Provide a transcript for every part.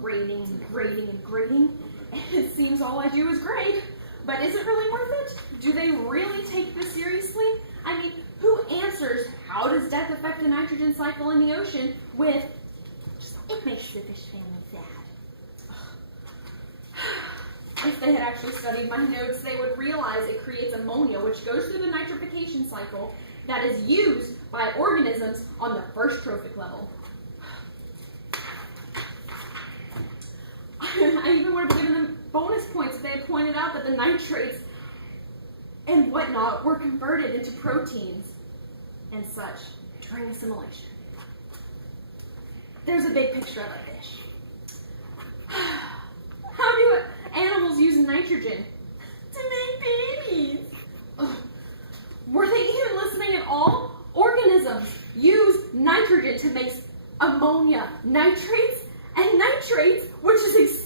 grading and grading and grading, and it seems all I do is grade. But is it really worth it? Do they really take this seriously? I mean, who answers, how does death affect the nitrogen cycle in the ocean with, it makes the fish family sad. If they had actually studied my notes, they would realize it creates ammonia, which goes through the nitrification cycle that is used by organisms on the first trophic level. I even would have given them bonus points if they had pointed out that the nitrates and whatnot were converted into proteins and such during assimilation. There's a big picture of a fish. How do animals use nitrogen? To make babies. Ugh. Were they even listening at all? Organisms use nitrogen to make ammonia, nitrates, and nitrates, which is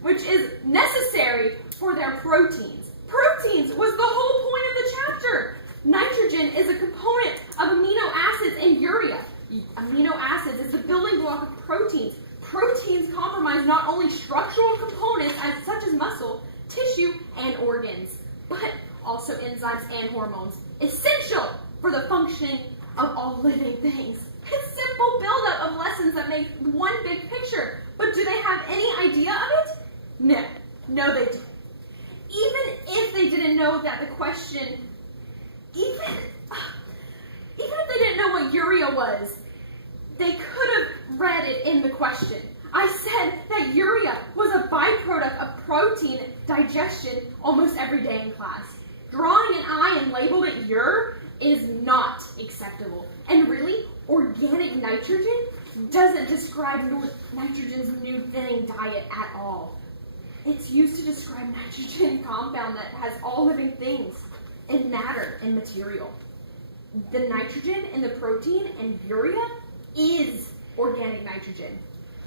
which is necessary for their proteins. Proteins was the whole point of the chapter. Nitrogen is a component of amino acids and urea. Amino acids is the building block of proteins. Proteins comprise not only structural components such as muscle, tissue, and organs, but also enzymes and hormones, essential for the functioning of all living things. It's simple buildup of lessons that make one big picture, but do they have any idea of it? No, they don't. Even if they didn't know that the question, even if they didn't know what urea was, they could have read it in the question. I said that urea was a byproduct of protein digestion almost every day in class. Drawing an I and labeled it ure is not acceptable. And really, organic nitrogen doesn't describe nitrogen's new thinning diet at all. It's used to describe nitrogen compound that has all living things and matter and material. The nitrogen in the protein and urea is organic nitrogen.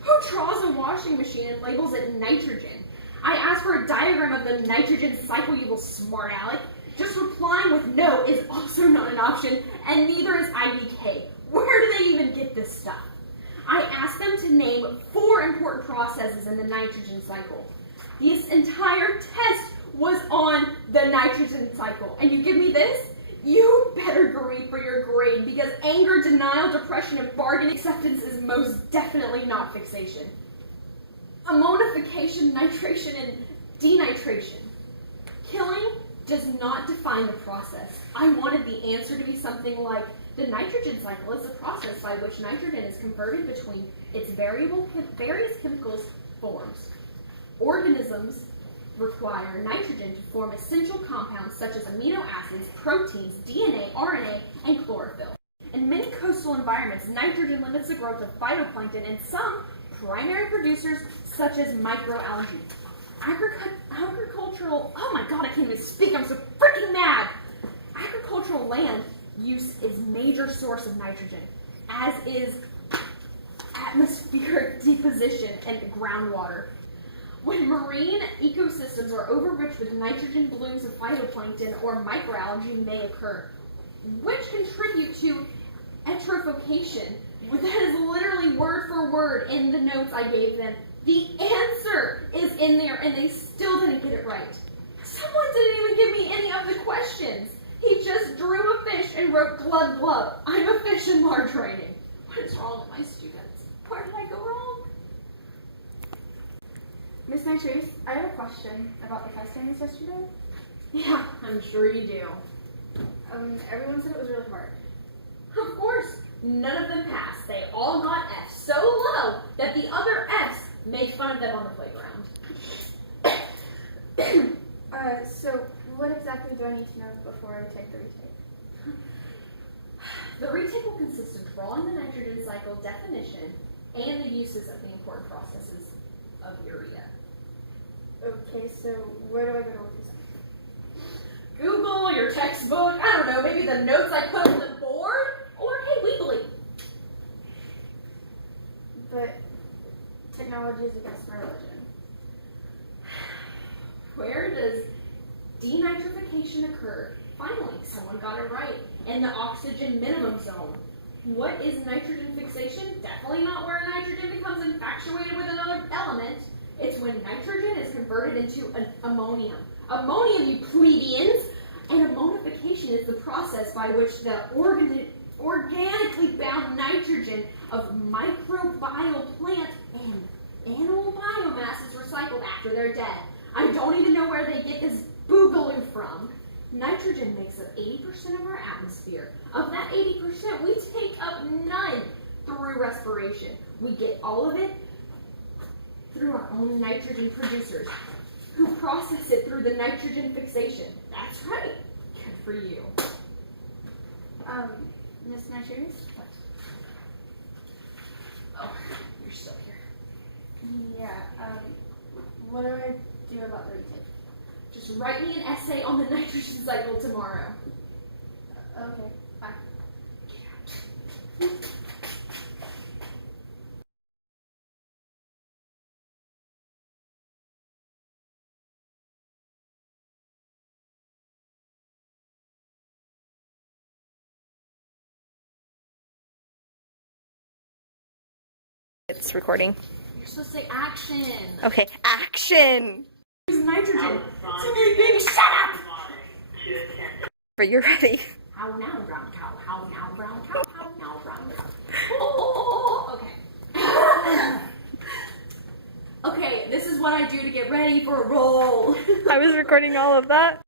Who draws a washing machine and labels it nitrogen? I asked for a diagram of the nitrogen cycle, you little smart aleck. Just replying with no is also not an option, and neither is IDK. Where do they even get this stuff? I asked them to name 4 important processes in the nitrogen cycle. This entire test was on the nitrogen cycle, and you give me this? You better grieve for your grade, because anger, denial, depression, and bargain acceptance is most definitely not fixation. Ammonification, nitration, and denitration. Killing does not define the process. I wanted the answer to be something like, the nitrogen cycle is the process by which nitrogen is converted between its various chemical forms. Organisms require nitrogen to form essential compounds such as amino acids, proteins, DNA, RNA, and chlorophyll. In many coastal environments, nitrogen limits the growth of phytoplankton and some primary producers such as microalgae. Agricultural, oh my god, I can't even speak, I'm so freaking mad! Agricultural land use is major source of nitrogen, as is atmospheric deposition and groundwater. When marine ecosystems are overrich with nitrogen, blooms of phytoplankton or microalgae may occur, which contribute to eutrophication. That is literally word for word in the notes I gave them. The answer is in there, and they still didn't get it right. Someone didn't even give me any of the questions. He just drew a fish and wrote glub glub. I'm a fish in large writing. What is wrong with my students? Where did I go wrong? Miss Nitrous, I have a question about the test I missed yesterday. Yeah, I'm sure you do. Everyone said it was really hard. Of course, none of them passed. They all got F's so low that the other F's made fun of them on the playground. So what exactly do I need to know before I take the retake? The retake will consist of drawing the nitrogen cycle definition and the uses of the important processes of urea. Okay, so where do I go to look this up? Google, your textbook, I don't know, maybe the notes I put on the board, or hey, Weebly. But technology is against my religion. Where does denitrification occur? Finally, someone got it right. In the oxygen minimum zone. What is nitrogen fixation? Definitely not where nitrogen becomes infatuated with another element. It's when nitrogen is converted into an ammonium. Ammonium, you plebeians! And ammonification is the process by which the organically bound nitrogen of microbial plant and animal biomass is recycled after they're dead. I don't even know where they get this boogaloo from. Nitrogen makes up 80% of our atmosphere. Of that 80%, we take up none through respiration. We get all of it through our own nitrogen producers, who process it through the nitrogen fixation. That's right. Good for you. Miss Nitrogen? What? Oh, you're still here. Yeah, what do I do about the retake? Just write me an essay on the nitrogen cycle tomorrow. Okay, bye. Get out. It's recording. You're supposed to say action. Okay, action! There's nitrogen. Somebody baby, shut up! But you're ready. How now, brown cow? How now, brown cow? How now, brown cow? Oh, okay. Okay, this is what I do to get ready for a roll. I was recording all of that.